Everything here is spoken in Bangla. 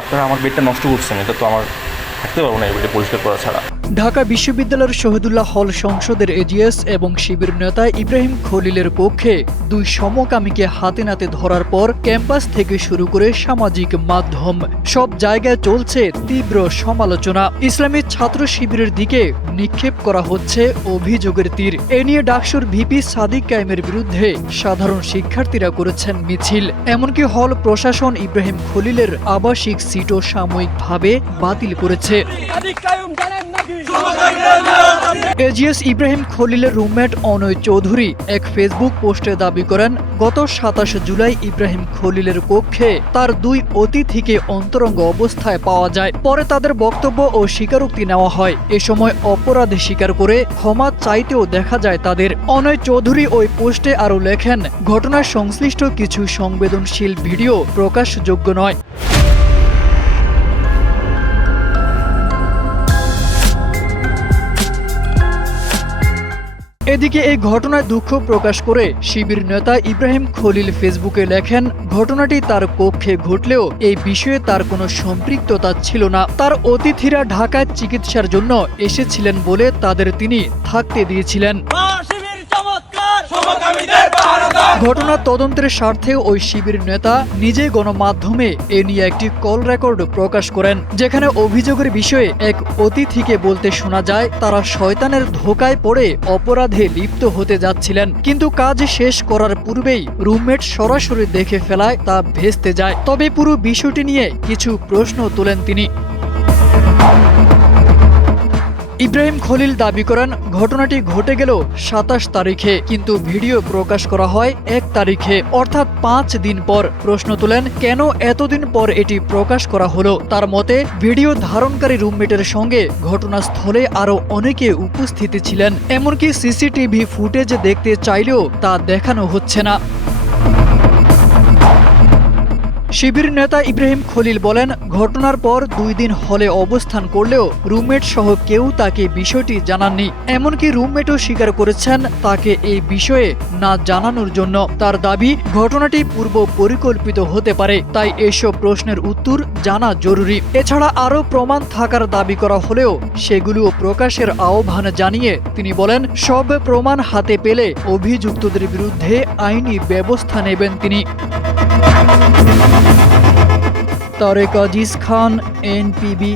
আপনারা আমার বেডটা নষ্ট করছেন, এটা তো আমার থাকতে পারবো না এই বেডে পরিষ্কার করা ছাড়া। ঢাকা বিশ্ববিদ্যালয়ের শহীদুল্লাহ হল সংসদের এজিএস এবং শিবির নেতা ইব্রাহিম খলিলের পক্ষে দুই সমকামীকে হাতে নাতে ধরার পর ক্যাম্পাস থেকে শুরু করে সামাজিক মাধ্যম সব জায়গায় চলছে তীব্র সমালোচনা। ইসলামী ছাত্র শিবিরের দিকে নিক্ষেপ করা হচ্ছে অভিযোগের তীর। এ নিয়ে ডাকসুর ভিপি সাদিক কায়েমের বিরুদ্ধে সাধারণ শিক্ষার্থীরা করেছেন মিছিল। এমনকি হল প্রশাসন ইব্রাহিম খলিলের আবাসিক সিটও সাময়িকভাবে বাতিল করেছে। এজিএস ইব্রাহিম খলিলের রুমমেট অনয় চৌধুরী এক ফেসবুক পোস্টে দাবি করেন, গত ২৭ জুলাই ইব্রাহিম খলিলের কক্ষে তার দুই অতিথিকে অন্তরঙ্গ অবস্থায় পাওয়া যায়। পরে তাদের বক্তব্য ও স্বীকারোক্তি নেওয়া হয়। এ সময় অপরাধ স্বীকার করে ক্ষমা চাইতেও দেখা যায় তাদের। অনয় চৌধুরী ওই পোস্টে আরও লেখেন, ঘটনার সংশ্লিষ্ট কিছু সংবেদনশীল ভিডিও প্রকাশযোগ্য নয়। এদিকে এই ঘটনায় দুঃখ প্রকাশ করে শিবির নেতা ইব্রাহিম খলিল ফেসবুকে লেখেন, ঘটনাটি তার কক্ষে ঘটলেও এই বিষয়ে তার কোনো সম্পৃক্ততা ছিল না। তার অতিথিরা ঢাকায় চিকিৎসার জন্য এসেছিলেন বলে তাদের তিনি থাকতে দিয়েছিলেন। ঘটনার তদন্তের স্বার্থে ওই শিবির নেতা নিজে গণমাধ্যমে এ নিয়ে একটি কল রেকর্ড প্রকাশ করেন, যেখানে অভিযোগের বিষয়ে এক অতিথিকে বলতে শোনা যায় তারা শয়তানের ধোঁকায় পড়ে অপরাধে লিপ্ত হতে যাচ্ছিলেন, কিন্তু কাজ শেষ করার পূর্বেই রুমমেট সরাসরি দেখে ফেলায় তা ভেস্তে যায়। তবে পুরো বিষয়টি নিয়ে কিছু প্রশ্ন তোলেন তিনি। ইব্রাহিম খলিল দাবি করেন, ঘটনাটি ঘটে গেল ২৭ তারিখে, কিন্তু ভিডিও প্রকাশ করা হয় ১ তারিখে, অর্থাৎ ৫ দিন পর। প্রশ্ন তোলেন, কেন এতদিন পর এটি প্রকাশ করা হলো? তার মতে, ভিডিও ধারণকারী রুমমেটের সঙ্গে ঘটনাস্থলে আরও অনেকে উপস্থিত ছিলেন। এমনকি সিসিটিভি ফুটেজ দেখতে চাইলেও তা দেখানো হচ্ছে না। শিবির নেতা ইব্রাহিম খলিল বলেন, ঘটনার পর ২ দিন হলে অবস্থান করলেও রুমমেট সহ কেউ তাকে বিষয়টি জানাননি। এমনকি রুমমেটও স্বীকার করেছেন তাকে এই বিষয়ে না জানানোর জন্য। তার দাবি, ঘটনাটি পূর্ব পরিকল্পিত হতে পারে, তাই এসব প্রশ্নের উত্তর জানা জরুরি। এছাড়া আরও প্রমাণ থাকার দাবি করা হলেও সেগুলো প্রকাশের আহ্বান জানিয়ে তিনি বলেন, সব প্রমাণ হাতে পেলে অভিযুক্তদের বিরুদ্ধে আইনি ব্যবস্থা নেবেন তিনি। তারেক আজিজ খান, এনপিবি।